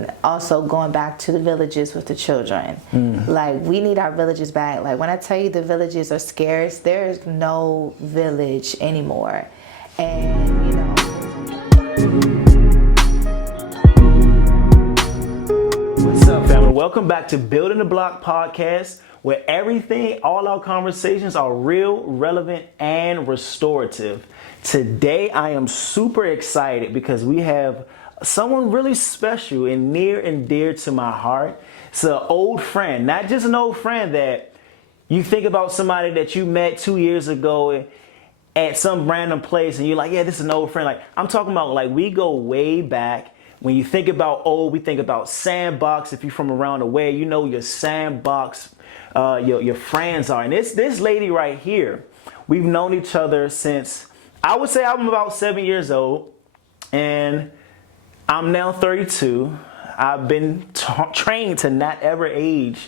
and also going back to the villages with the children. Like, we need our villages back. Like, when I tell you the villages are scarce, there is no village anymore. And, you know. What's up, family? Welcome back to Building the Block podcast, where all our conversations are real, relevant, and restorative. Today, I am super excited because we have someone really special and near and dear to my heart. It's an old friend, not just an old friend that you think about somebody that you met 2 years ago at some random place and you're like, yeah, this is an old friend. Like, I'm talking about, like, we go way back. When you think about old, we think about sandbox. If you're from around the way, you know your sandbox, your friends are. And this lady right here, we've known each other since, I would say I'm about 7 years old, and I'm now 32. I've been trained to not ever age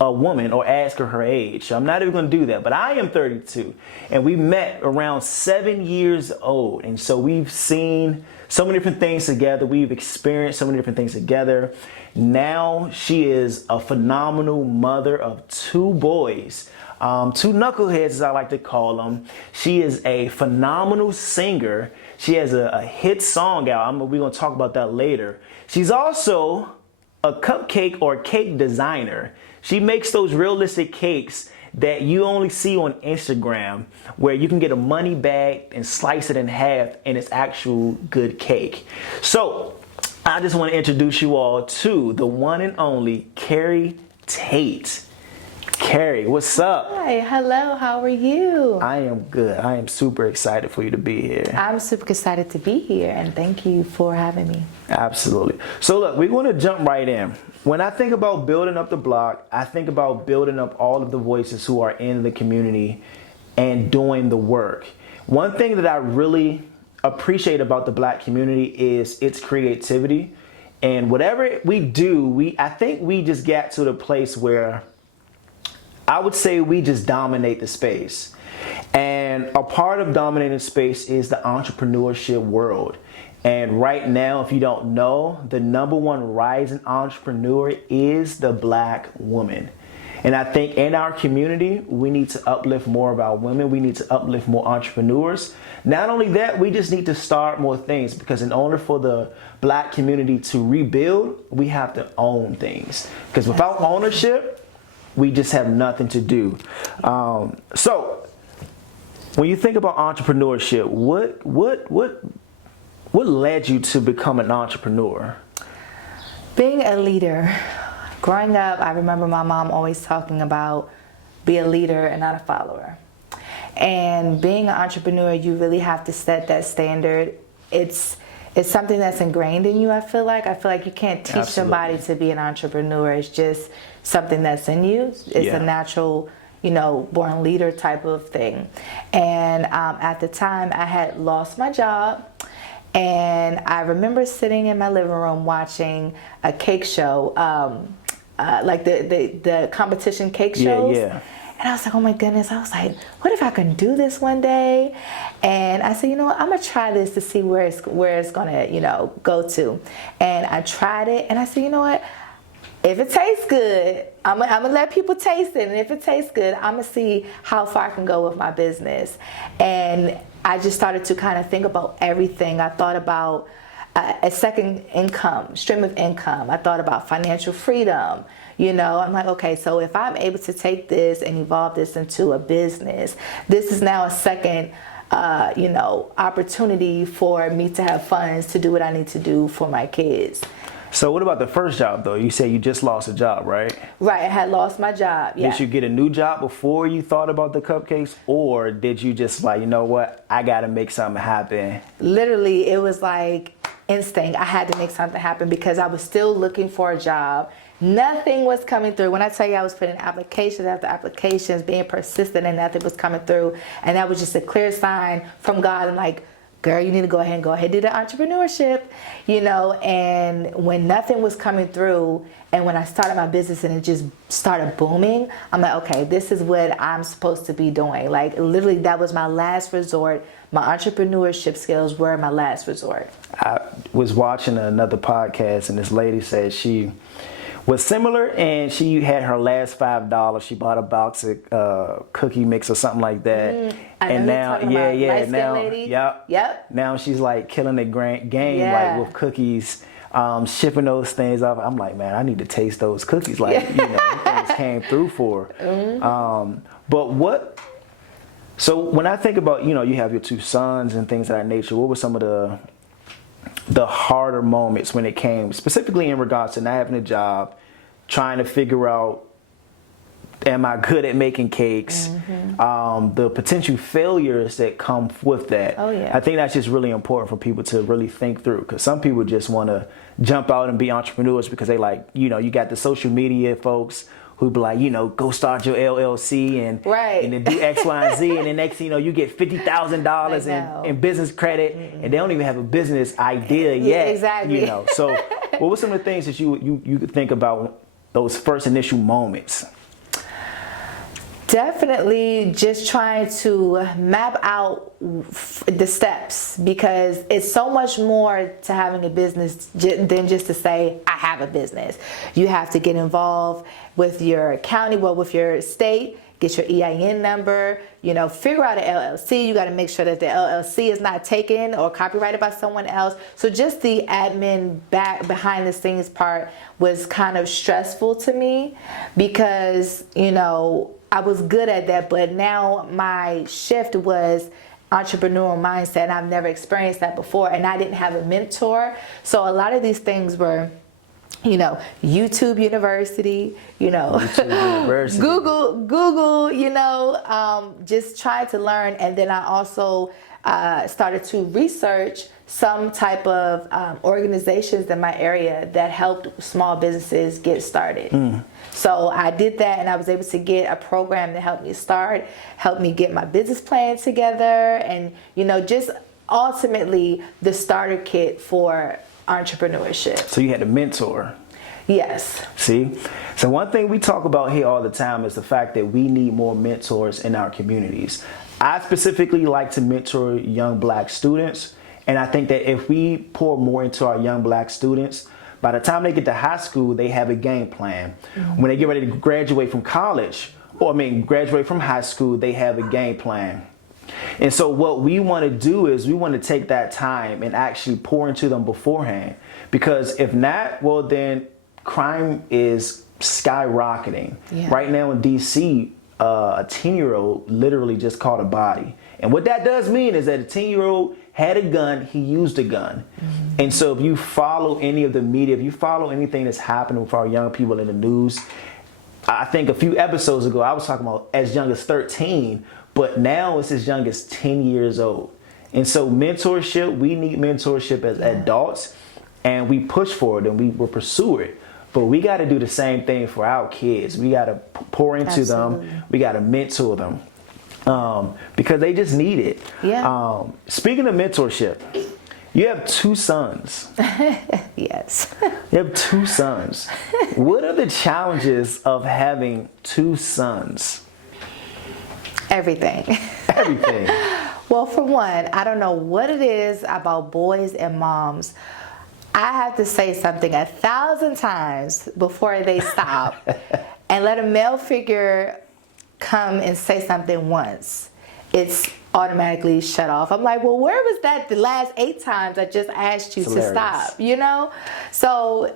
a woman or ask her age. So I'm not even going to do that. But I am 32, and we met around 7 years old. And so we've seen so many different things together. We've experienced so many different things together. Now she is a phenomenal mother of 2 boys. 2 knuckleheads, as I like to call them. She is a phenomenal singer. She has a hit song out. We're going to talk about that later. She's also a cupcake or cake designer. She makes those realistic cakes that you only see on Instagram, where you can get a money bag and slice it in half and it's actual good cake. So I just want to introduce you all to the one and only Keri Tate. Keri, what's up? Hi, hello, how are you? I am good. I am super excited for you to be here. I'm super excited to be here, and thank you for having me. Absolutely. So look, we want to jump right in. When I think about building up the block, I think about building up all of the voices who are in the community and doing the work. One thing that I really appreciate about the Black community is its creativity. And whatever we do, I think we just get to the place where I would say we just dominate the space. And a part of dominating space is the entrepreneurship world. And right now, if you don't know, the #1 rising entrepreneur is the Black woman. And I think in our community, we need to uplift more of our women. We need to uplift more entrepreneurs. Not only that, we just need to start more things, because in order for the Black community to rebuild, we have to own things. Because without ownership, we just have nothing to do. So when you think about entrepreneurship, what led you to become an entrepreneur? Being a leader. Growing up, I remember my mom always talking about be a leader and not a follower. And being an entrepreneur, you really have to set that standard. It's something that's ingrained in you, I feel like. You can't teach somebody to be an entrepreneur. It's just something that's in you. It's a natural, born leader type of thing. And at the time, I had lost my job. And I remember sitting in my living room watching a cake show, like the competition cake shows. Yeah. And I was like, oh my goodness. I was like, what if I can do this one day? And I said, you know what, I'm going to try this to see where it's going to, go to. And I tried it, and I said, you know what? If it tastes good, I'm gonna let people taste it. And if it tastes good, I'm going to see how far I can go with my business. And I just started to kind of think about everything. I thought about a second stream of income. I thought about financial freedom. I'm like, okay, so if I'm able to take this and evolve this into a business, this is now a second, opportunity for me to have funds to do what I need to do for my kids. So what about the first job, though? You said you just lost a job, right? Right, I had lost my job, yeah. Did you get a new job before you thought about the cupcakes? Or did you just like, you know what, I got to make something happen? Literally, it was like instinct. I had to make something happen because I was still looking for a job. Nothing was coming through. When I tell you I was putting applications after applications, being persistent, and nothing was coming through. And that was just a clear sign from God. I'm like, girl, you need to go ahead and do the entrepreneurship, and when nothing was coming through, and when I started my business and it just started booming, I'm like, okay, this is what I'm supposed to be doing. Like, literally, that was my last resort. My entrepreneurship skills were my last resort. I was watching another podcast, and this lady said she was similar, and she had her last $5. She bought a box of cookie mix or something like that. And now, now, lady. Yep. Now she's like killing the game, Yeah. like with cookies, shipping those things off. I'm like, man, I need to taste those cookies. Like, these things came through for her. So when I think about, you have your two sons and things of that nature, what were some of the harder moments when it came, specifically in regards to not having a job, trying to figure out, am I good at making cakes? The potential failures that come with that. Oh, yeah. I think that's just really important for people to really think through, because some people just want to jump out and be entrepreneurs because they like, you got the social media folks who be like, go start your LLC and then do X, Y, and Z, and then next thing you know, you get $50,000 in business credit, and they don't even have a business idea yet. Exactly. So what were some of the things that you could think about those first initial moments? Definitely just trying to map out the steps, because it's so much more to having a business than just to say, I have a business. You have to get involved with your county, with your state, get your EIN number, figure out an LLC. You got to make sure that the LLC is not taken or copyrighted by someone else. So just the admin behind the scenes part was kind of stressful to me, because, I was good at that, but now my shift was entrepreneurial mindset, and I've never experienced that before, and I didn't have a mentor. So a lot of these things were, YouTube University, Google, just trying to learn. And then I also started to research some type of organizations in my area that helped small businesses get started. So I did that, and I was able to get a program that helped me start, helped me get my business plan together, and, just ultimately the starter kit for entrepreneurship. So you had a mentor. Yes. See? So one thing we talk about here all the time is the fact that we need more mentors in our communities. I specifically like to mentor young Black students, and I think that if we pour more into our young Black students, by the time they get to high school, they have a game plan. When they get ready to graduate from college, graduate from high school, they have a game plan. And so what we want to do is we want to take that time and actually pour into them beforehand. Because if not, well, then crime is skyrocketing. Yeah. Right now in D.C., a 10-year-old literally just caught a body. And what that does mean is that a 10-year-old had a gun, he used a gun. And so if you follow any of the media, if you follow anything that's happening with our young people in the news, I think a few episodes ago, I was talking about as young as 13, but now it's as young as 10 years old. And so mentorship, we need mentorship as adults, and we push for it and we will pursue it. But we got to do the same thing for our kids. We got to pour into them. We got to mentor them. Because they just need it. Yeah. Speaking of mentorship, you have two sons. Yes. You have two sons. What are the challenges of having two sons? Everything. Everything. Well, for one, I don't know what it is about boys and moms. I have to say something 1,000 times before they stop and let a male figure come and say something once. It's automatically shut off. I'm like, well, where was that the last 8 times I just asked you to stop, So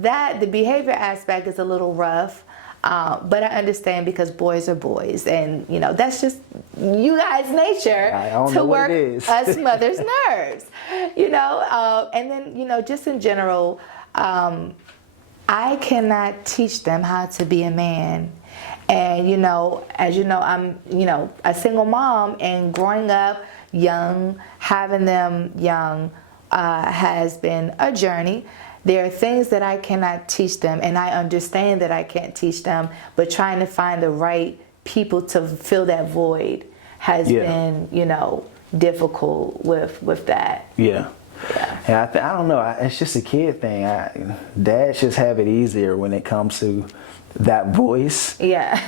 the behavior aspect is a little rough. But I understand, because boys are boys, and that's just you guys' nature to work us mothers' nerves, and then just in general, I cannot teach them how to be a man. And as you know, I'm a single mom, and growing up young, having them young has been a journey. There are things that I cannot teach them, and I understand that I can't teach them, but trying to find the right people to fill that void has been, difficult with that. Yeah. Yeah. And I don't know. It's just a kid thing. Dads just have it easier when it comes to that voice. Yeah.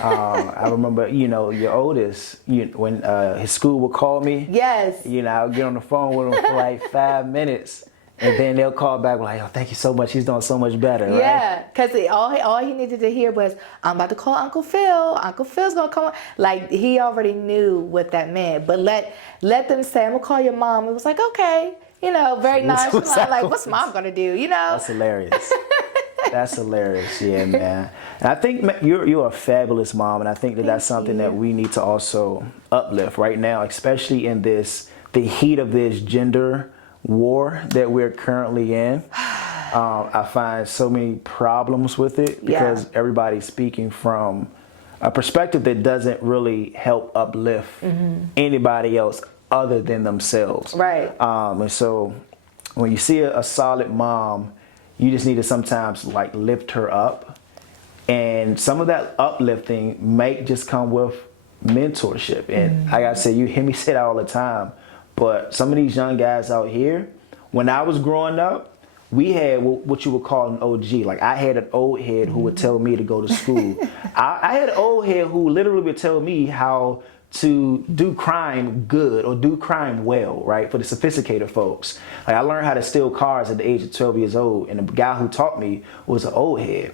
I remember, your oldest, when his school would call me. Yes. I'll get on the phone with him for like 5 minutes. And then they'll call back like, oh, thank you so much. He's doing so much better, right? Yeah, because all he needed to hear was, I'm about to call Uncle Phil. Uncle Phil's going to come. Like, he already knew what that meant. But let them say, I'm going to call your mom. It was like, okay. Very nonchalant. Like, what's mom going to do, That's hilarious. That's hilarious. Yeah, man. And I think you're a fabulous mom. And I think that's something that we need to also uplift right now, especially in the heat of this gender war that we're currently in. I find so many problems with it because everybody's speaking from a perspective that doesn't really help uplift anybody else other than themselves. Right. And so when you see a solid mom, you just need to sometimes like lift her up. And some of that uplifting may just come with mentorship. And I gotta say, you hear me say that all the time. But some of these young guys out here, when I was growing up, we had what you would call an OG. Like, I had an old head who would tell me to go to school. I had an old head who literally would tell me how to do crime good or do crime well, right? For the sophisticated folks. Like, I learned how to steal cars at the age of 12 years old, and the guy who taught me was an old head.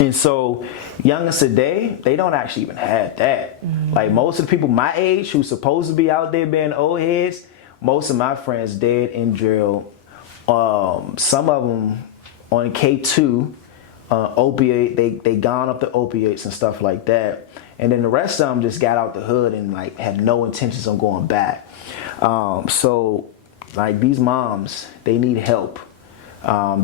And so youngins today, they don't actually even have that. Like, most of the people my age who's supposed to be out there being old heads, most of my friends dead in jail. Some of them on K2, opiate, they gone up the opiates and stuff like that. And then the rest of them just got out the hood and like had no intentions on going back. So like, these moms, they need help.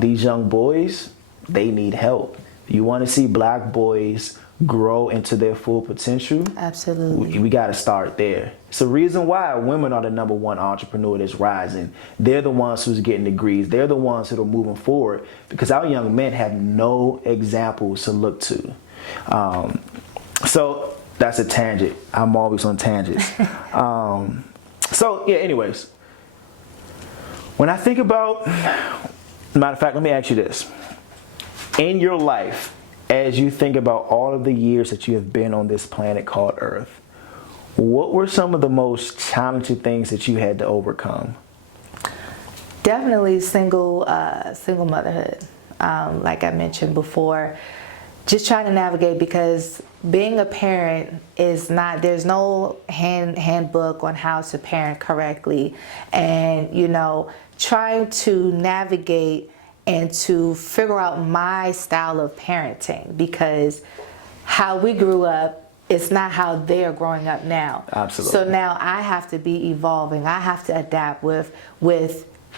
These young boys, they need help. You want to see black boys grow into their full potential? Absolutely. We got to start there. It's the reason why women are the #1 entrepreneur that's rising. They're the ones who's getting degrees. They're the ones that are moving forward because our young men have no examples to look to. So that's a tangent. I'm always on tangents. So yeah, anyways, when I think about, matter of fact, let me ask you this. In your life, as you think about all of the years that you have been on this planet called Earth, what were some of the most challenging things that you had to overcome? Definitely single motherhood. Like I mentioned before, just trying to navigate, because being a parent is not, there's no handbook on how to parent correctly. And, trying to navigate and to figure out my style of parenting, because how we grew up is not how they're growing up now. Absolutely. So now I have to be evolving. I have to adapt with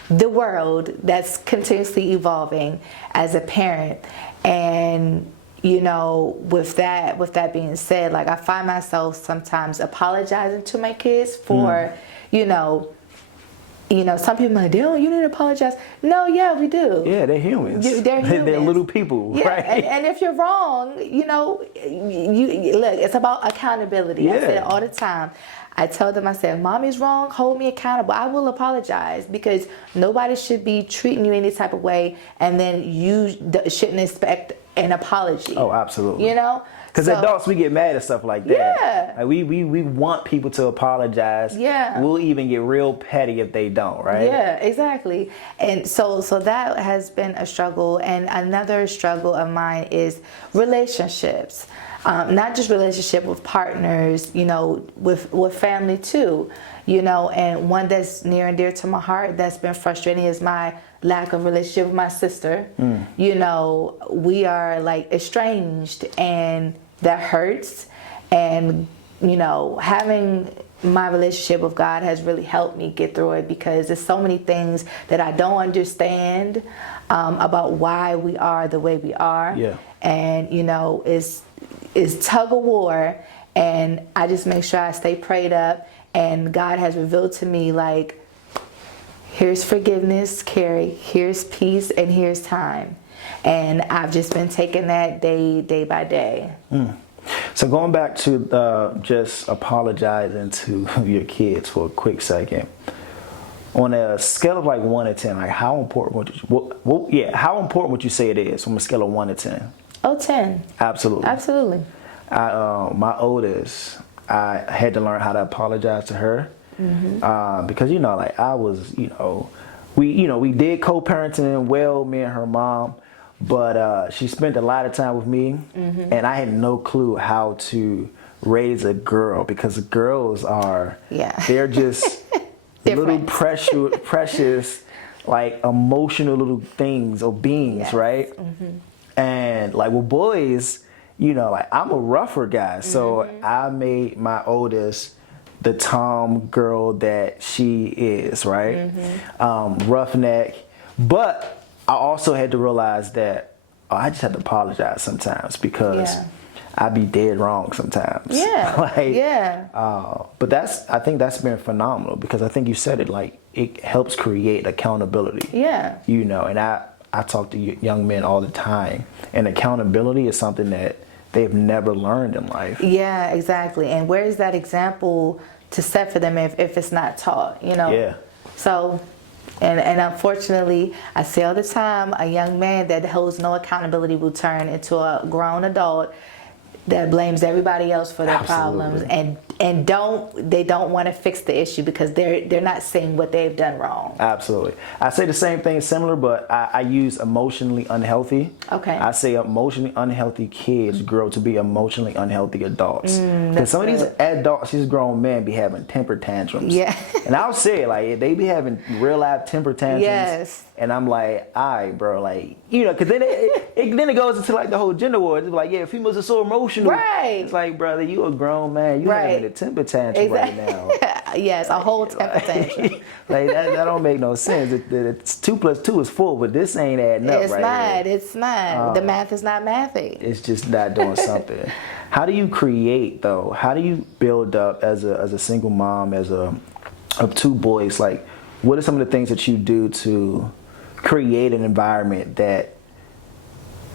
the world that's continuously evolving as a parent. And with that being said, like, I find myself sometimes apologizing to my kids for, some people are like, you need to apologize. No, yeah, we do. Yeah, they're humans. They're humans. They're little people, yeah, right? And if you're wrong, you look, it's about accountability. Yeah. I say it all the time. I tell them, I say, if mommy's wrong, hold me accountable. I will apologize, because nobody should be treating you any type of way and then you shouldn't expect an apology. Oh, absolutely. Because adults, we get mad at stuff like that. Yeah. Like, we want people to apologize. Yeah. We'll even get real petty if they don't, right? Yeah, exactly. And so that has been a struggle. And another struggle of mine is relationships. Not just relationship with partners, with family too. And one that's near and dear to my heart that's been frustrating is my lack of relationship with my sister. We are like estranged, and that hurts. And having my relationship with God has really helped me get through it, because there's so many things that I don't understand about why we are the way we are. Yeah. And is tug of war, and I just make sure I stay prayed up. And God has revealed to me, like, here's forgiveness, Keri, here's peace, and here's time. And I've just been taking that day by day. So going back to just apologizing to your kids for a quick second. On a scale of like 1 to 10, like how important how important would you say it is on a scale of 1 to 10? Oh, 10. Absolutely. Absolutely. My oldest, I had to learn how to apologize to her because like I was, we did co-parenting well, me and her mom, but she spent a lot of time with me, and I had no clue how to raise a girl because girls are, they're just little precious, like emotional little things or beings, right? And like with boys, like I'm a rougher guy, so I made my oldest the Tom girl that she is, right? Roughneck, but I also had to realize that I just had to apologize sometimes because I'd be dead wrong sometimes. But I think that's been phenomenal because I think you said it, like it helps create accountability. And I talk to young men all the time, and accountability is something that they've never learned in life. Yeah, exactly. And where is that example to set for them if it's not taught, So, and unfortunately, I see all the time a young man that holds no accountability will turn into a grown adult that blames everybody else for their problems and they don't want to fix the issue because they're not seeing what they've done wrong. Absolutely. I say the same thing similar, but I use emotionally unhealthy. Okay. I say emotionally unhealthy kids grow to be emotionally unhealthy adults. Because some of these adults, these grown men be having temper tantrums. And I'll say it, like they be having real life temper tantrums. And I'm like, all right, bro, like, because then it goes into like the whole gender war. It's like, females are so emotional. It's like, brother, you a grown man. You having a temper tantrum right now. A whole temper tantrum. Like that don't make no sense. It's 2 + 2 is 4, but this ain't adding up right here. It's not. The math is not mathy. It's just not doing something. How do you create though? How do you build up as a single mom, of 2 boys? Like, what are some of the things that you do to create an environment that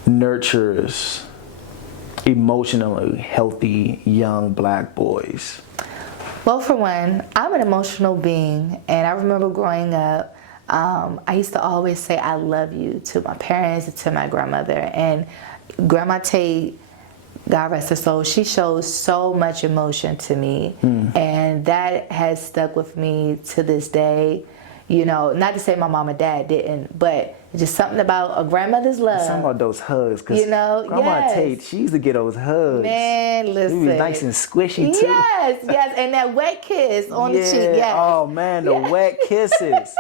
nurtures emotionally healthy young Black boys? Well, for one, I'm an emotional being, and I remember growing up, I used to always say I love you to my parents and to my grandmother. And Grandma Tate, God rest her soul, she shows so much emotion to me, and that has stuck with me to this day. Not to say my mom and dad didn't, but just something about a grandmother's love. Something about those hugs, because Grandma Tate, she used to get those hugs. Man, listen. It was nice and squishy too. Yes, and that wet kiss on the cheek. Yes. Oh man, the wet kisses.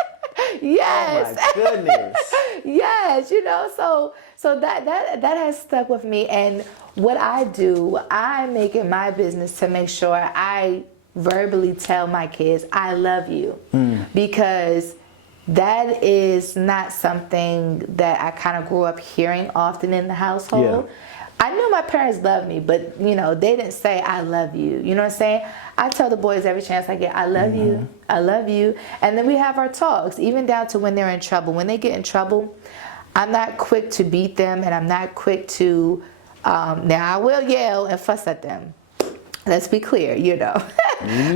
Yes. Oh my goodness. Yes, so that has stuck with me. And what I do, I make it my business to make sure I verbally tell my kids I love you, because that is not something that I kind of grew up hearing often in the household. I knew my parents loved me, but they didn't say I love you. You know what I'm saying? I tell the boys every chance I get, I love you, I love you. And then we have our talks, even down to when they're in trouble. When they get in trouble, I'm not quick to beat them, and I'm not quick to now I will yell and fuss at them. Let's be clear, because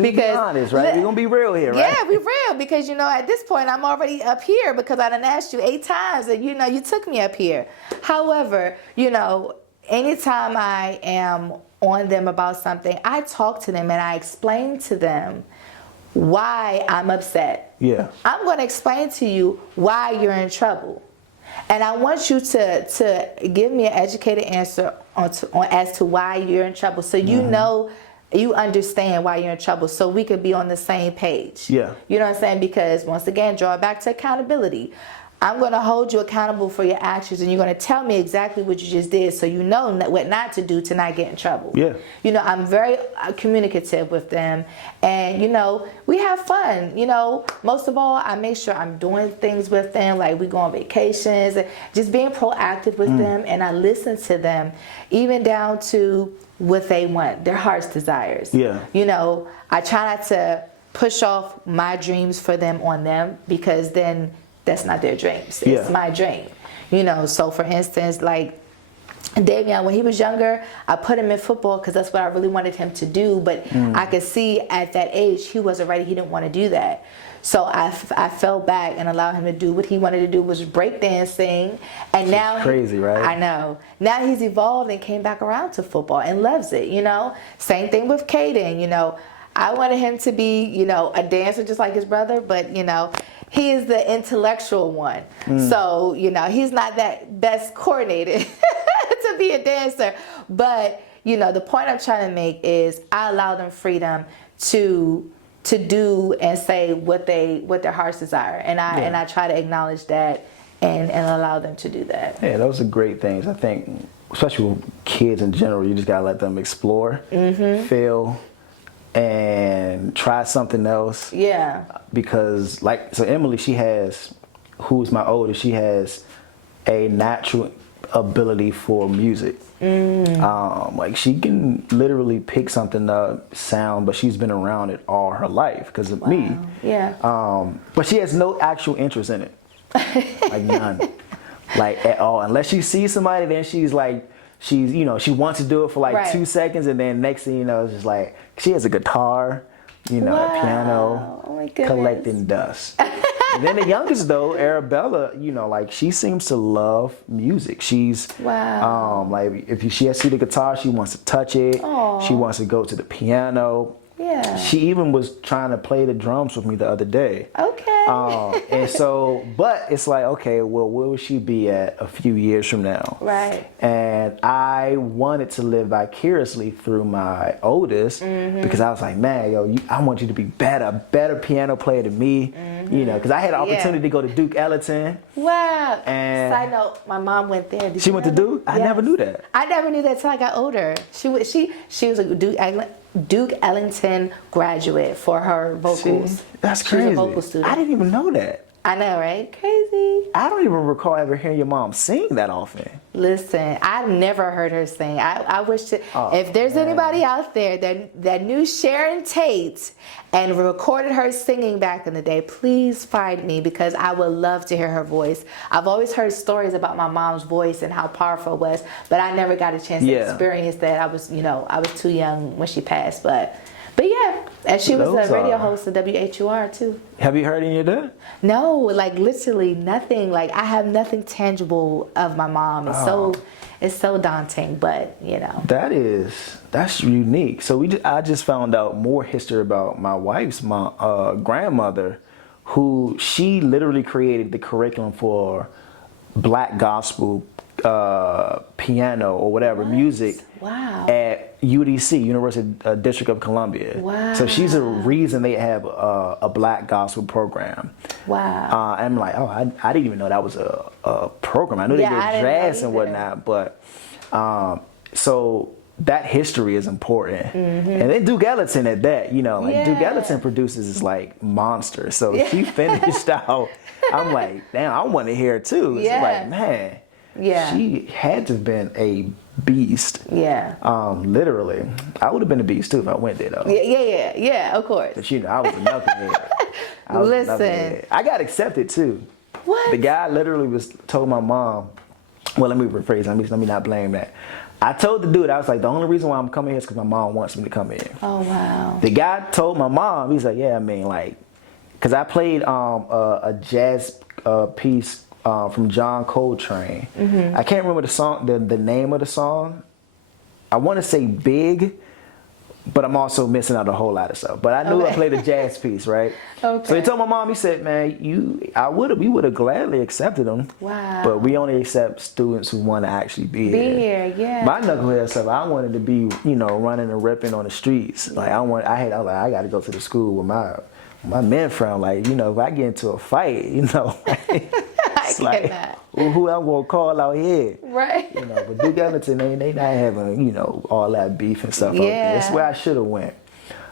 be honest, right? We're gonna be real here, right? Yeah, we real, because at this point I'm already up here because I done asked you 8 times and you took me up here. However, anytime I am on them about something, I talk to them and I explain to them why I'm upset. I'm going to explain to you why you're in trouble. And I want you to give me an educated answer as to why you're in trouble, so you understand why you're in trouble, so we could be on the same page. You know what I'm saying? Because once again, draw it back to accountability. I'm going to hold you accountable for your actions, and you're going to tell me exactly what you just did, so you know what not to do to not get in trouble. I'm very communicative with them, and we have fun. Most of all, I make sure I'm doing things with them, like we go on vacations, just being proactive with them, and I listen to them, even down to what they want, their heart's desires. I try not to push off my dreams for them on them, because then that's not their dreams. It's my dream. So for instance, like Davion, when he was younger, I put him in football because that's what I really wanted him to do. But I could see at that age he wasn't ready. He didn't want to do that. So I fell back and allowed him to do what he wanted to do, was breakdancing. And now crazy, right? I know. Now he's evolved and came back around to football and loves it. Same thing with Caden. I wanted him to be, a dancer just like his brother, but he is the intellectual one. So he's not that best coordinated to be a dancer. But the point I'm trying to make is I allow them freedom to do and say what their hearts desire, and I try to acknowledge that and allow them to do that. Yeah, those are great things. I think, especially with kids in general, you just gotta let them explore, fail, and try something else. Yeah. Because so Emily, who's my oldest, she has a natural ability for music. She can literally pick something up, sound, but she's been around it all her life because of me. Yeah. But she has no actual interest in it, like none, like at all. Unless she sees somebody, then she wants to do it for like 2 seconds, and then next thing you know, it's just like she has a guitar, a piano, Oh my goodness. collecting dust. And then the youngest though, Arabella, she seems to love music. She's if she see the guitar, she wants to touch it. Aww. She wants to go to the piano. Yeah. She even was trying to play the drums with me the other day. Okay. And so, but it's like, okay, well, where would she be at a few years from now? Right. And I wanted to live vicariously through my oldest because I was like, man, I want you to be better piano player than me, because I had the opportunity to go to Duke Ellington. Wow. And side note, my mom went there. she went to Duke? I never knew that. I never knew that till I got older. She was a Duke Ellington graduate for her vocals. See, that's She crazy. was a vocal student. I didn't even know that. I know, right? Crazy. I don't even recall ever hearing your mom sing that often. Listen, I've never heard her sing. I wish if there's anybody out there that knew Sharon Tate and recorded her singing back in the day, please find me because I would love to hear her voice. I've always heard stories about my mom's voice and how powerful it was, but I never got a chance to experience that. I was too young when she passed, but yeah, and she was a radio host at WHUR too. Have you heard any of that? No, like literally nothing. Like I have nothing tangible of my mom. It's so daunting, but That's unique. So I just found out more history about my wife's grandmother, who she literally created the curriculum for Black gospel piano or whatever music. Wow. At UDC, University District of Columbia. Wow. So she's a reason they have a Black gospel program. Wow. I'm like, I didn't even know that was a program. I knew they did jazz and whatnot, but so that history is important. And then Duke Ellington at that, Duke Ellington produces is like monsters. So she finished out. I'm like, damn, I want to hear it too. It's like, man. Yeah. She had to have been a beast. Yeah. Literally. I would have been a beast too if I went there though. Yeah, of course. But I was a knucklehead. Listen. I got accepted too. What? The guy literally told my mom, well, let me rephrase, let me not blame that. I told the dude, I was like, the only reason why I'm coming here is because my mom wants me to come here. Oh, wow. The guy told my mom, he's like, yeah, because I played a jazz piece from John Coltrane. I can't remember the song, the name of the song. I want to say Big, but I'm also missing out a whole lot of stuff. But I knew I played a jazz piece, right? Okay. So he told my mom, he said, man, we would have gladly accepted him. Wow. But we only accept students who want to actually be here. Yeah. My knucklehead stuff, I wanted to be, running and ripping on the streets. Like I was like, I got to go to the school with my men from. Like, if I get into a fight, it's like, who I'm gonna call out here? Right. But Duke Ellington, they not having, all that beef and stuff. Yeah. That's where I should have went.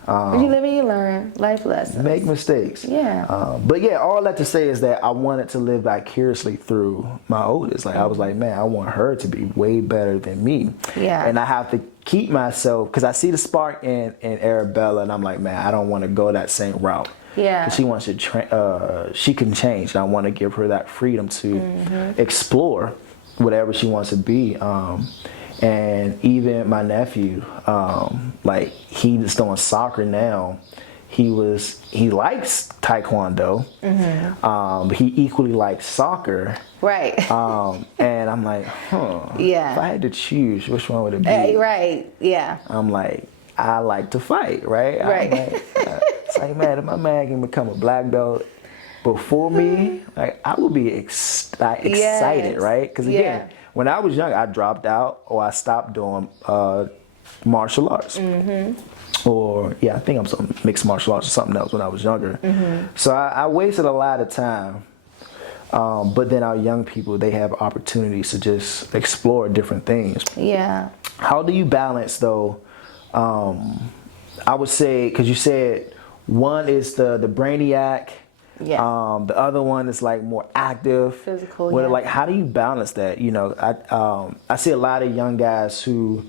You live and you learn life lessons. Make mistakes. Yeah. But yeah, all that to say is that I wanted to live vicariously through my oldest. Like I was like, man, I want her to be way better than me. Yeah. And I have to keep myself, because I see the spark in Arabella, and I'm like, man, I don't want to go that same route. Yeah. She wants to she can change, and I want to give her that freedom to explore whatever she wants to be. And even my nephew, like he's doing soccer now. He likes taekwondo, but he equally likes soccer. Right. And I'm like, Yeah. if I had to choose, which one would it be? Right. Yeah. I'm like, I like to fight, right? Right. It's like, man, if my man can become a black belt before me, like I would be excited, Yes. right? Because again, when I was young, I dropped out or I stopped doing martial arts. Or I think I'm some mixed martial arts or something else when I was younger. So I wasted a lot of time. But then our young people, they have opportunities to just explore different things. Yeah. How do you balance though? I would say, because you said one is the brainiac. Yeah. The other one is like more active. Physical, Well, yeah. like how do you balance that? You know, I see a lot of young guys who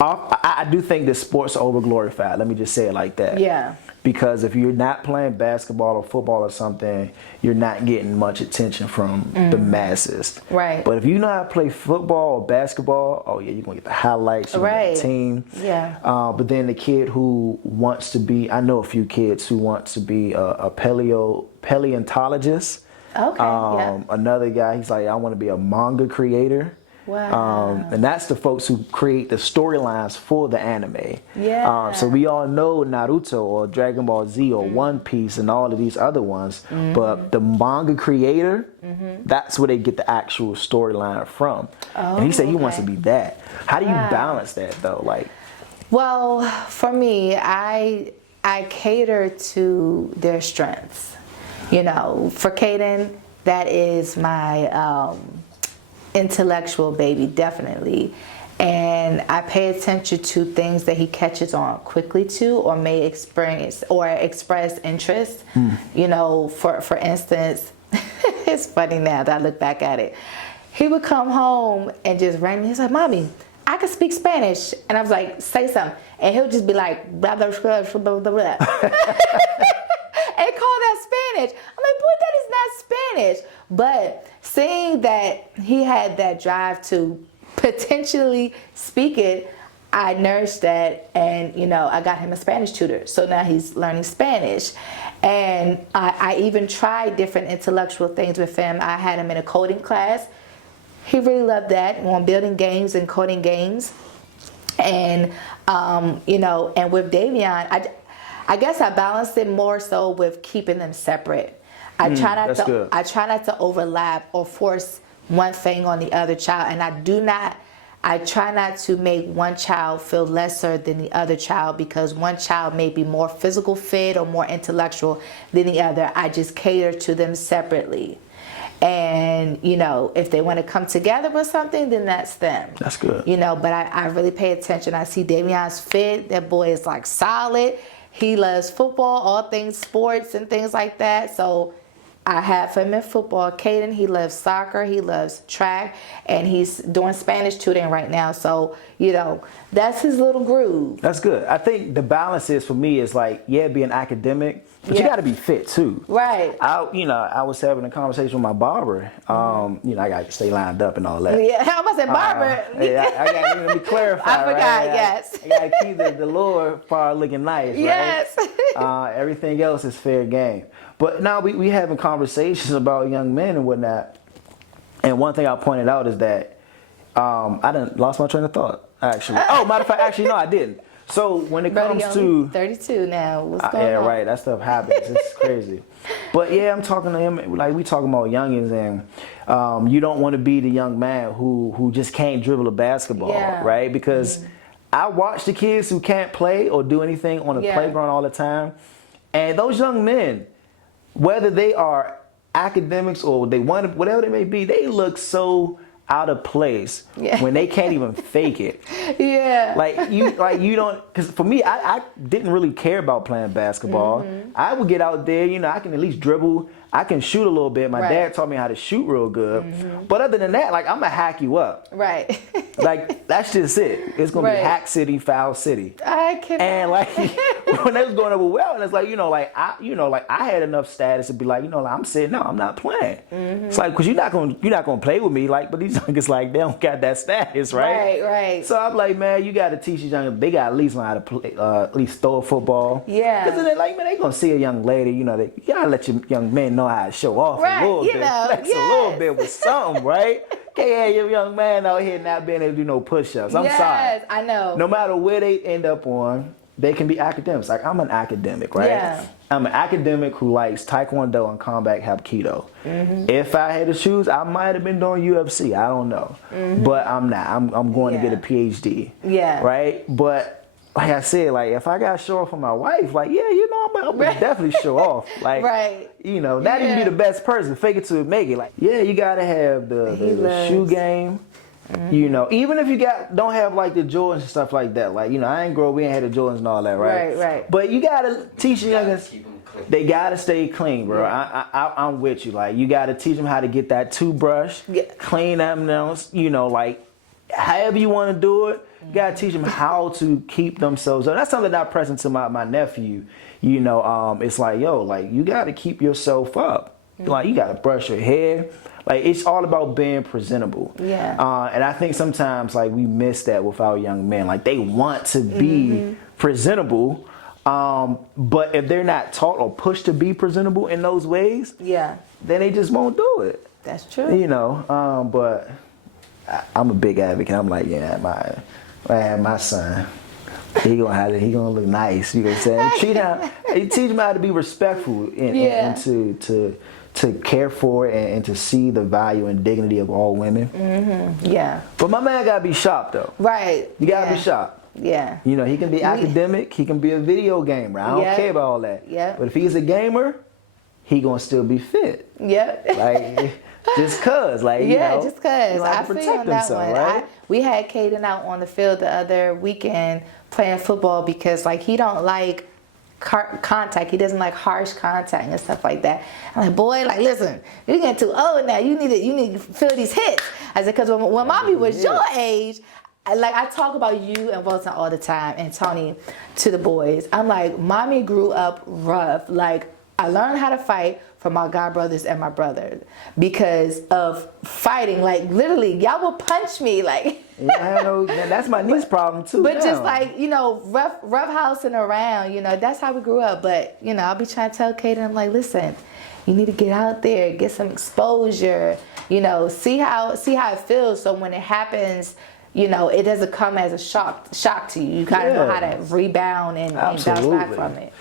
I do think that sports are overglorified. Let me just say it like that. Yeah. Because if you're not playing basketball or football or something, you're not getting much attention from the masses. Right. But if you know how to play football or basketball, oh yeah, you're gonna get the highlights. You're gonna get the team. Yeah. But then the kid who wants to be, I know a few kids who want to be a paleontologist. Okay. Another guy, he's like, I want to be a manga creator. Wow. And that's the folks who create the storylines for the anime. Yeah. So we all know Naruto or Dragon Ball Z or One Piece and all of these other ones. But the manga creator, that's where they get the actual storyline from. And he said he wants to be that. How do you balance that though? Like, well, for me, I cater to their strengths. You know, for Caden, that is my intellectual baby, definitely. And I pay attention to things that he catches on quickly to or may experience or express interest. You know, for instance, it's funny now that I look back at it. He would come home and just randomly, he's like, Mommy, I can speak Spanish. And I was like, say something. And he'll just be like, blah, blah, blah, blah, blah, blah. And call that Spanish. I'm like, boy, that is not Spanish. But seeing that he had that drive to potentially speak it, I nourished that, and you know, I got him a Spanish tutor. So now he's learning Spanish. And I even tried different intellectual things with him. I had him in a coding class. He really loved that, on building games and coding games. And you know, and with Davion, I guess I balanced it more so with keeping them separate. I try not to overlap or force one thing on the other child, and I try not to make one child feel lesser than the other child because one child may be more physical fit or more intellectual than the other. I just cater to them separately. And, you know, if they want to come together with something, then that's them. That's good. You know, but I really pay attention. I see Davion's fit. That boy is like solid. He loves football, all things sports and things like that. So I have him in football. Caden, he loves soccer, he loves track, and he's doing Spanish tutoring right now. So, you know, that's his little groove. That's good. I think the balance is for me is like, being academic, but you got to be fit too. Right. I was having a conversation with my barber. You know, I got to stay lined up and all that. Yeah, how about that barber? I got to be clarified. I forgot, right? yes. I got to keep the lower part looking nice, right? Yes. Everything else is fair game. But now we having conversations about young men and whatnot. And one thing I pointed out is that I done lost my train of thought, actually. Oh, matter of fact, actually, no, I didn't. So when it comes to 32 now, what's going on? Yeah, right. That stuff happens. It's crazy. But yeah, I'm talking to him like we talking about youngins, and you don't want to be the young man who just can't dribble a basketball, right? Because I watch the kids who can't play or do anything on the playground all the time, and those young men, whether they are academics or they want to, whatever they may be, they look so out of place when they can't even fake it. Yeah. Like you don't, because for me, I didn't really care about playing basketball. I would get out there, you know, I can at least dribble. I can shoot a little bit. My dad taught me how to shoot real good. But other than that, like, I'm gonna hack you up. Right. Like, that's just it. It's gonna be hack city, foul city. I can. And like when they was going over well, and it's like, I had enough status to be like, like, I'm saying, no, I'm not playing. It's like, cause you're not gonna play with me, like, but these youngins, like, they don't got that status, right? Right. So I'm like, man, you got to teach these young. They got to at least learn how to play, at least throw a football. Yeah. Because then they're like, man, they gonna see a young lady. You gotta let your young men know how to show off a little bit. Flex a little bit with something, right? Can't have your young man out here not being able to do no push-ups. I'm sorry. Yes, I know. No matter where they end up on, they can be academics. Like, I'm an academic, right? Yeah. I'm an academic who likes Taekwondo and combat Hapkido. If I had to choose, I might have been doing UFC. I don't know. But I'm not. I'm going to get a PhD. Yeah. Right? But like I said, like, if I got to show off for my wife, like, yeah, I'm going to definitely show off. Like, not even be the best person. Fake it till it make it. Like, yeah, you got to have the shoe game. Even if you don't have like the Jordans and stuff like that, like, I ain't we ain't had the Jordans and all that, right? But you gotta teach the youngins, they gotta stay clean, bro. I'm with you. Like, you gotta teach them how to get that toothbrush, clean them nails, like, however you want to do it. You gotta teach them how to keep themselves up. That's something that I present to my nephew. It's like, yo, like, you gotta keep yourself up. Like, you gotta brush your hair. Like, it's all about being presentable. Yeah. And I think sometimes, like, we miss that with our young men. Like, they want to be presentable, but if they're not taught or pushed to be presentable in those ways, then they just won't do it. That's true. But I'm a big advocate. I'm like, my son, he gonna look nice. You know what I'm saying? Teach him how to be respectful and to care for and to see the value and dignity of all women. Yeah. But my man gotta be sharp though. Right. You gotta be sharp. Yeah. He can be academic, he can be a video gamer. I don't care about all that. Yeah. But if he's a gamer, he gonna still be fit. Yep. Like, just cause, like, just cause. I feel you on that one. Right? We had Caden out on the field the other weekend playing football because, like, he don't like contact. He doesn't like harsh contact and stuff like that. I'm like, boy, like, listen, you're getting too old now. You need to feel these hits. I said, because when mommy was your age, I talk about you and Wilson all the time and Tony to the boys. I'm like, mommy grew up rough. Like, I learned how to fight from my god brothers and my brother because of fighting. Like, literally, y'all will punch me. Like, I know, that's my niece problem too. But just like, rough housing around, that's how we grew up. But, I'll be trying to tell Kaden, I'm like, listen, you need to get out there, get some exposure, see how it feels. So when it happens, it doesn't come as a shock to you. You gotta know how to rebound and bounce back from it.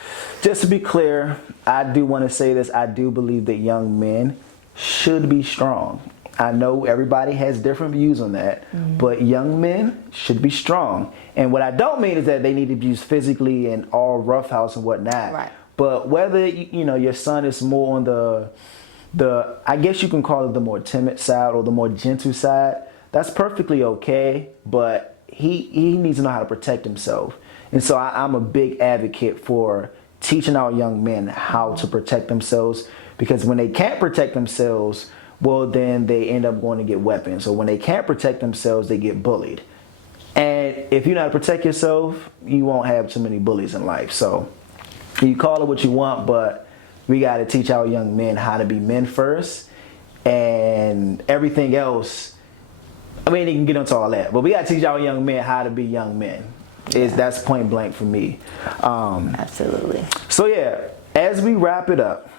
Just to be clear, I do want to say this. I do believe that young men should be strong. I know everybody has different views on that, but young men should be strong. And what I don't mean is that they need to be used physically and all roughhouse and whatnot. Right. But whether your son is more on the I guess you can call it the more timid side or the more gentle side, that's perfectly okay. But he needs to know how to protect himself. And so I'm a big advocate for teaching our young men how to protect themselves, because when they can't protect themselves, well, then they end up going to get weapons. So when they can't protect themselves, they get bullied. And if you know how to protect yourself, you won't have too many bullies in life. So you call it what you want, but we got to teach our young men how to be men first, and everything else. I mean, you can get into all that, but we got to teach our young men how to be young men. That's point blank for me. Absolutely. So yeah, as we wrap it up,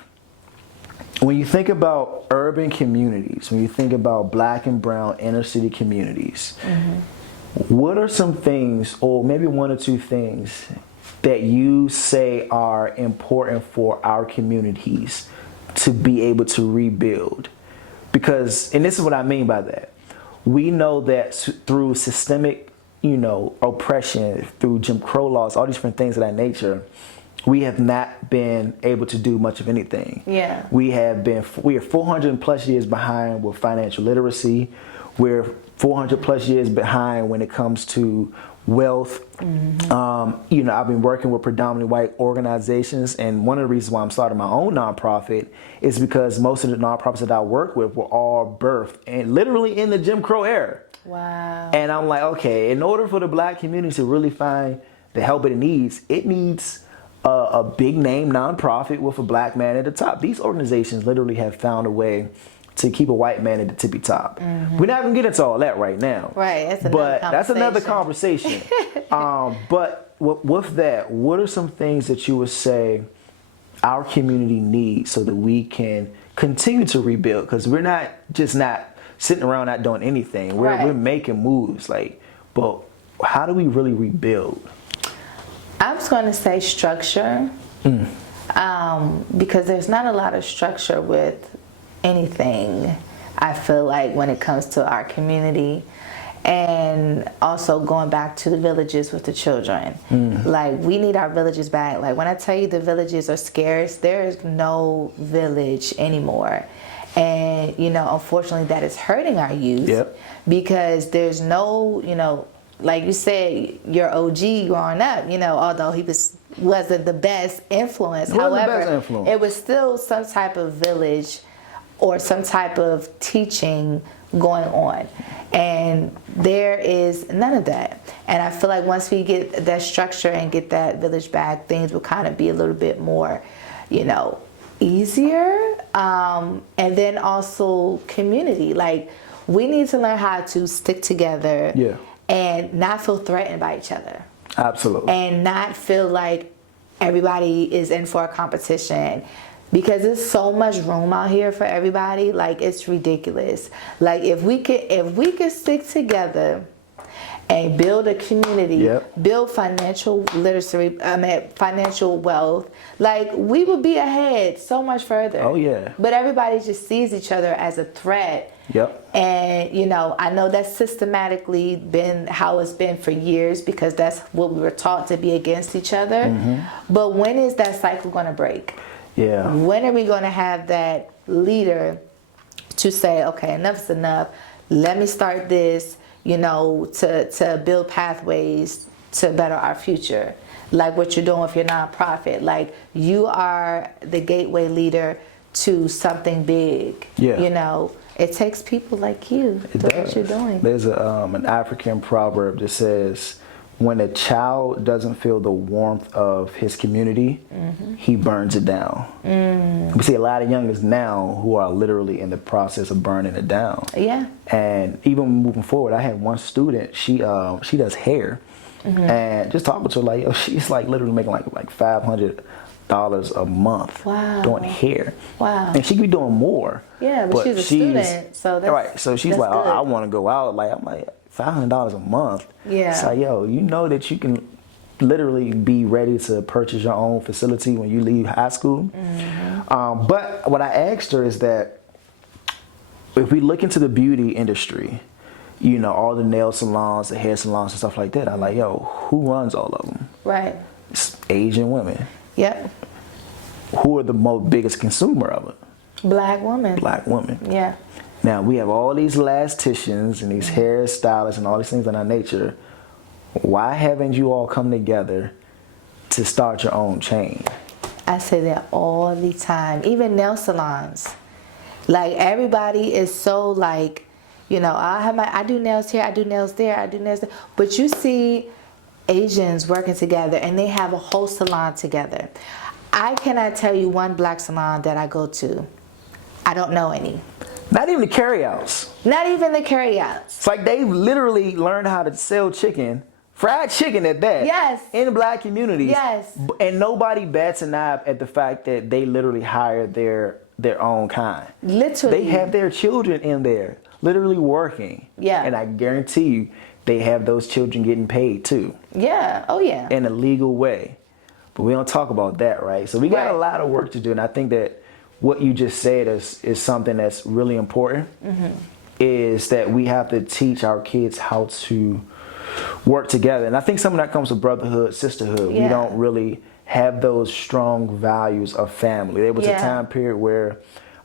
when you think about urban communities, when you think about black and brown inner city communities, what are some things, or maybe one or two things, that you say are important for our communities to be able to rebuild? Because, and this is what I mean by that, we know that through systemic oppression, through Jim Crow laws, all these different things of that nature, we have not been able to do much of anything. We are 400 plus years behind with financial literacy. We're 400 plus years behind when it comes to wealth. You know, I've been working with predominantly white organizations, and one of the reasons why I'm starting my own nonprofit is because most of the nonprofits that I work with were all birthed and literally in the Jim Crow era. Wow. And I'm like, okay, in order for the black community to really find the help it needs a big name nonprofit with a black man at the top. These organizations literally have found a way to keep a white man at the tippy top. We're not gonna get into all that right now. Right, that's another conversation. But with that, what are some things that you would say our community needs so that we can continue to rebuild? Because we're not sitting around not doing anything. We're making moves. But how do we really rebuild? I was going to say structure, because there's not a lot of structure with anything, I feel like, when it comes to our community. And also going back to the villages with the children. Like, we need our villages back. Like, when I tell you the villages are scarce, there is no village anymore. And, you know, unfortunately that is hurting our youth, because there's no, you know, like you said, your OG growing up, you know, although he wasn't the best influence. However, it was still some type of village or some type of teaching going on. And there is none of that. And I feel like once we get that structure and get that village back, things will kind of be a little bit more, you know, easier. And then also community. Like, we need to learn how to stick together. And not feel threatened by each other. Absolutely. And not feel like everybody is in for a competition, because there's so much room out here for everybody. Like, it's ridiculous. Like, if we could stick together and build a community, build financial literacy, financial wealth, like, we would be ahead so much further. Oh yeah. But everybody just sees each other as a threat. And, you know, I know that's systematically been how it's been for years, because that's what we were taught, to be against each other. But when is that cycle going to break? When are we going to have that leader to say, okay, enough's enough. Let me start this, you know, to build pathways to better our future. Like what you're doing with your nonprofit. Like, you are the gateway leader to something big. You know, it takes people like you to do what you're doing. There's an African proverb that says, when a child doesn't feel the warmth of his community, he burns it down. We see a lot of youngers now who are literally in the process of burning it down. And even moving forward, I had one student, she does hair. And just talking to her, like, she's like literally making like $500 a month doing hair. And she could be doing more. But she's a student, so that's So she's that's like, good. I want to go out. Like, I'm like, $500 a month. It's like, yo, you know that you can literally be ready to purchase your own facility when you leave high school. But what I asked her is that if we look into the beauty industry, you know, all the nail salons, the hair salons and stuff like that, I'm like, yo, who runs all of them? It's Asian women. Who are the most biggest consumer of it? Black women. Black women. Now, we have all these lasticians and these hairstylists and all these things in our nature. Why haven't you all come together to start your own chain? I say that all the time. Even nail salons. Like, everybody is so like, you know, I do nails here, I do nails there, I do nails there. But you see Asians working together and they have a whole salon together. I cannot tell you one black salon that I go to. I don't know any. Not even the carryouts. Not even the carryouts. It's like they've literally learned how to sell chicken, fried chicken at that. In the black communities. And nobody bats an eye at the fact that they literally hire their own kind. Literally. They have their children in there, literally working. And I guarantee you, they have those children getting paid too. In a legal way. But we don't talk about that, right? So we got a lot of work to do. And I think that what you just said is something that's really important, is that we have to teach our kids how to work together. And I think some of that comes with brotherhood, sisterhood. We don't really have those strong values of family. There was a time period where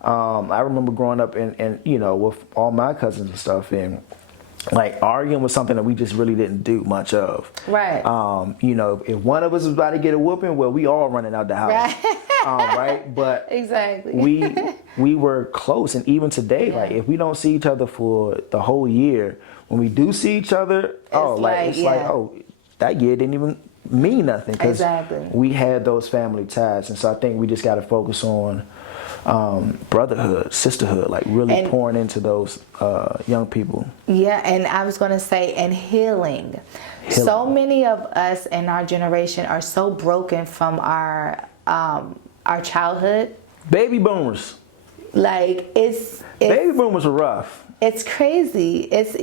I remember growing up and you know, with all my cousins and stuff, and like arguing was something that we just really didn't do much of. Right. You know, if one of us was about to get a whooping, well, we all running out the house. Right. Right. But exactly. we were close, and even today, like if we don't see each other for the whole year, when we do see each other, that year didn't even mean nothing because we had those family ties. And so I think we just got to focus on brotherhood, sisterhood, like really pouring into those young people. Yeah, and I was going to say, and healing. So many of us in our generation are so broken from our childhood. Baby boomers. Like it's baby boomers are rough. It's crazy. It's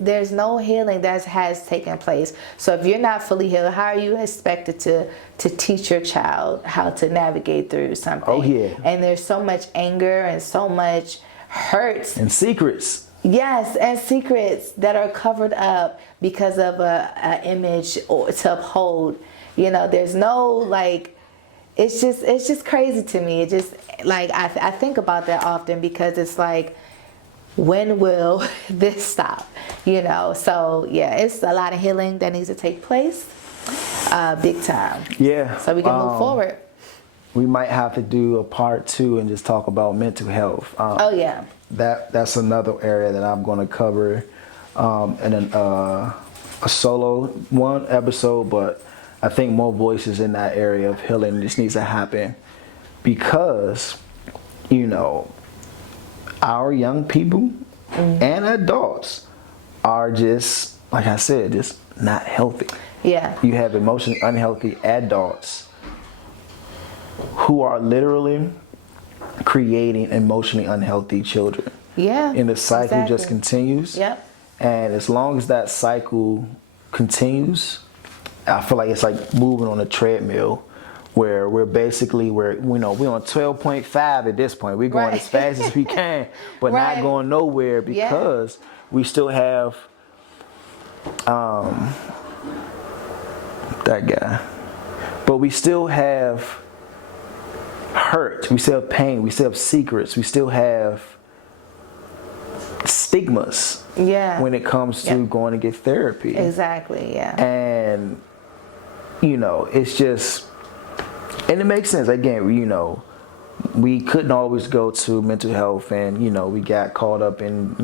there's no healing that has taken place. So if you're not fully healed, how are you expected to teach your child how to navigate through something? Oh yeah. And there's so much anger and so much hurt and secrets. Yes, and secrets that are covered up because of a image or to uphold. There's no like. It's just crazy to me. It just like I think about that often because it's like, when will this stop? So yeah, it's a lot of healing that needs to take place, big time. Yeah. So we can move forward. We might have to do a part 2 and just talk about mental health. Oh yeah. That's another area that I'm going to cover in a solo one episode, but I think more voices in that area of healing just needs to happen because, our young people and adults are just, like I said, just not healthy. Yeah. You have emotionally unhealthy adults who are literally creating emotionally unhealthy children. Yeah. And the cycle just continues. Yep. And as long as that cycle continues, I feel like it's like moving on a treadmill where we're on 12.5 at this point. We're going as fast as we can, but not going nowhere because we still have that guy. But we still have hurt. We still have pain. We still have secrets. We still have stigmas. Yeah. When it comes to going to get therapy. Exactly. Yeah. And it's just. And it makes sense. Again, we couldn't always go to mental health and, we got caught up in,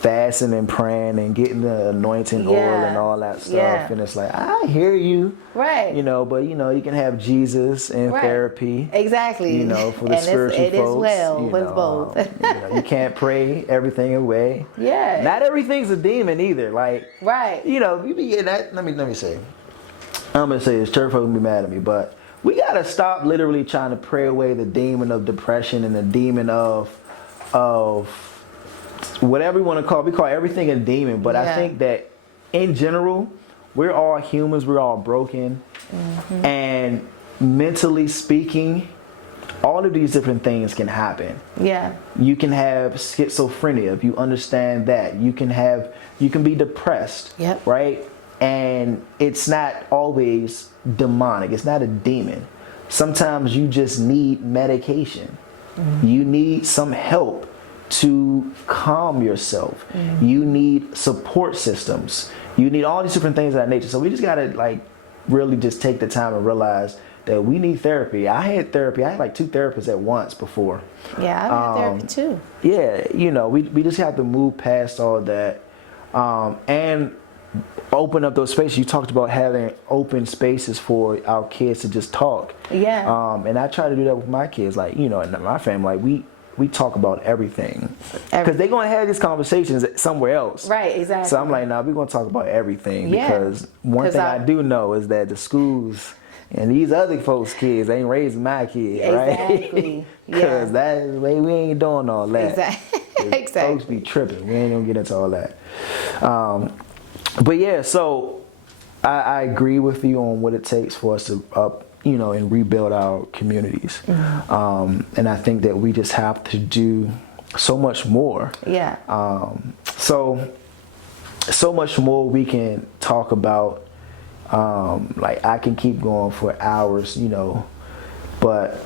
fasting and praying and getting the anointing oil and all that stuff. Yeah. And it's like, I hear you. Right. But, you can have Jesus and therapy. Exactly. For the spiritual folks. It is well with both. You can't pray everything away. Yeah. Not everything's a demon either. Like, you be getting that. Let me say. I'm going to say this. Church folks will be mad at me, but we got to stop literally trying to pray away the demon of depression and the demon of whatever we want to call it. We call everything a demon, but I think that in general, we're all humans. We're all broken. Mm-hmm. And mentally speaking, all of these different things can happen. Yeah. You can have schizophrenia if you understand that. You can be depressed. Yep. Right? And it's not always demonic. It's not a demon. Sometimes you just need medication. Mm-hmm. You need some help to calm yourself. Mm-hmm. You need support systems. You need all these different things of that nature. So we just gotta really just take the time and realize that we need therapy. I had 2 therapists at once before. Yeah, I had therapy too. Yeah, we just have to move past all that and open up those spaces. You talked about having open spaces for our kids to just talk. Yeah. And I try to do that with my kids. In my family, we talk about everything. Because they're going to have these conversations somewhere else. Right, exactly. So I'm like, we're going to talk about everything. Yeah. Because one thing I do know is that the schools and these other folks' kids ain't raising my kids, right? Exactly. Because that is the way we ain't doing all that. Exactly. Folks be tripping. We ain't going to get into all that. But yeah, so I agree with you on what it takes for us to and rebuild our communities. Mm-hmm. And I think that we just have to do so much more. Yeah. So much more we can talk about. I can keep going for hours, but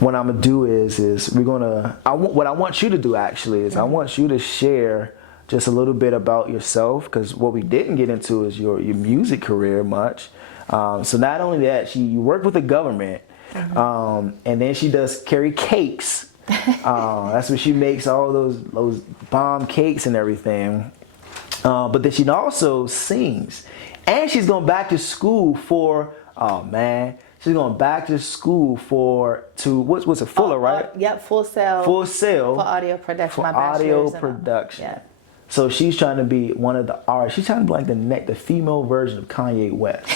what I'm gonna do is what I want you to do actually is I want you to share just a little bit about yourself, because what we didn't get into is your music career much. So not only that, you work with the government, and then she does Keri Cakes. That's what she makes, all those bomb cakes and everything. But then she also sings, and she's going back to school for, she's going back to school what's it, Fuller, right? Yep, Full Sail. Full Sail. For audio production. For audio production. Yeah. So she's trying to be one of the artists. She's trying to be like the female version of Kanye West.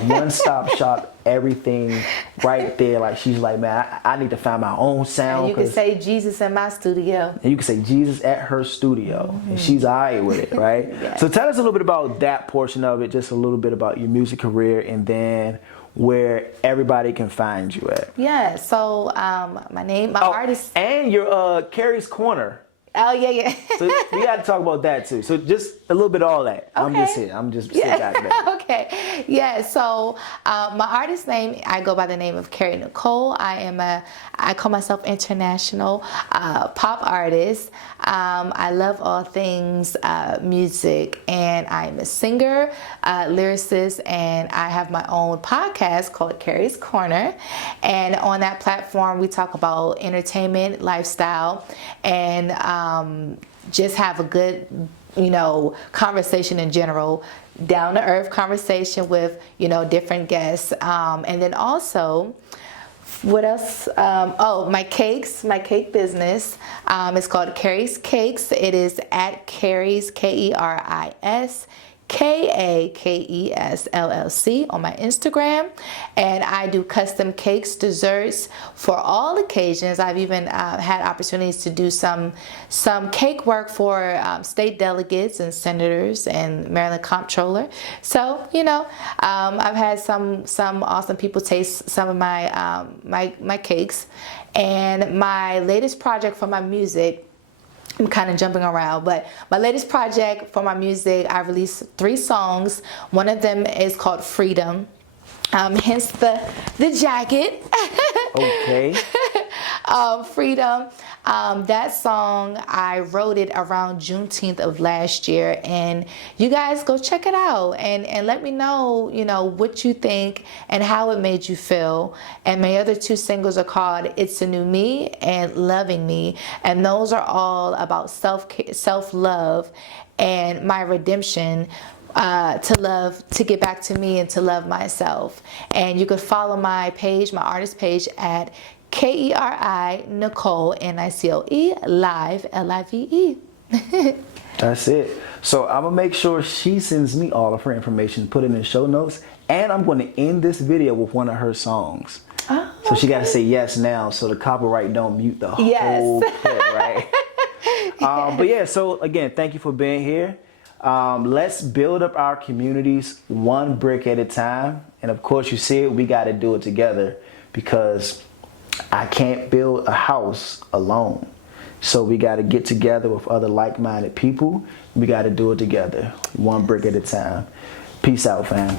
One-stop shop, everything right there. Like, she's like, man, I need to find my own sound. And you can say Jesus in my studio. And you can say Jesus at her studio. And she's all right with it, right? Yes. So tell us a little bit about that portion of it, just a little bit about your music career, and then where everybody can find you at. Yeah, so my artist. And your Keri's Corner. Oh, yeah. So we got to talk about that too. So just a little bit of all that. Okay. I'm just here. I'm just sitting back there. Okay. Yeah. So my artist name, I go by the name of Keri Nicole. I call myself international pop artist. I love all things music, and I'm a singer, lyricist, and I have my own podcast called Keri's Corner. And on that platform, we talk about entertainment, lifestyle, and just have a good, conversation in general, down to earth conversation with, different guests. And then also, what else? My cake business is called Keri's Cakes. It is at Keri's, Keris, KAKES LLC on my Instagram, and I do custom cakes, desserts for all occasions. I've even had opportunities to do some cake work for state delegates and senators and Maryland comptroller. So I've had some awesome people taste some of my cakes, and my latest project for my music. I'm kind of jumping around, but my latest project for my music, I released 3 songs. One of them is called Freedom, hence the jacket. Okay. Freedom. That song, I wrote it around Juneteenth of last year, and you guys go check it out and let me know, what you think and how it made you feel. And my other 2 singles are called It's a New Me and Loving Me, and those are all about self-love and my redemption. To get back to me and to love myself. And you could follow my page, my artist page, at Keri Nicole Nicoe live LIVE. That's it. So I'm gonna make sure she sends me all of her information, put it in the show notes, and I'm going to end this video with one of her songs. Oh, so she got to say yes now, so the copyright don't mute the whole clip, right? But yeah, so again, thank you for being here. Let's build up our communities one brick at a time. And of course, you see it, we got to do it together, because I can't build a house alone. So we got to get together with other like-minded people. We got to do it together, one brick at a time. Peace out, fam.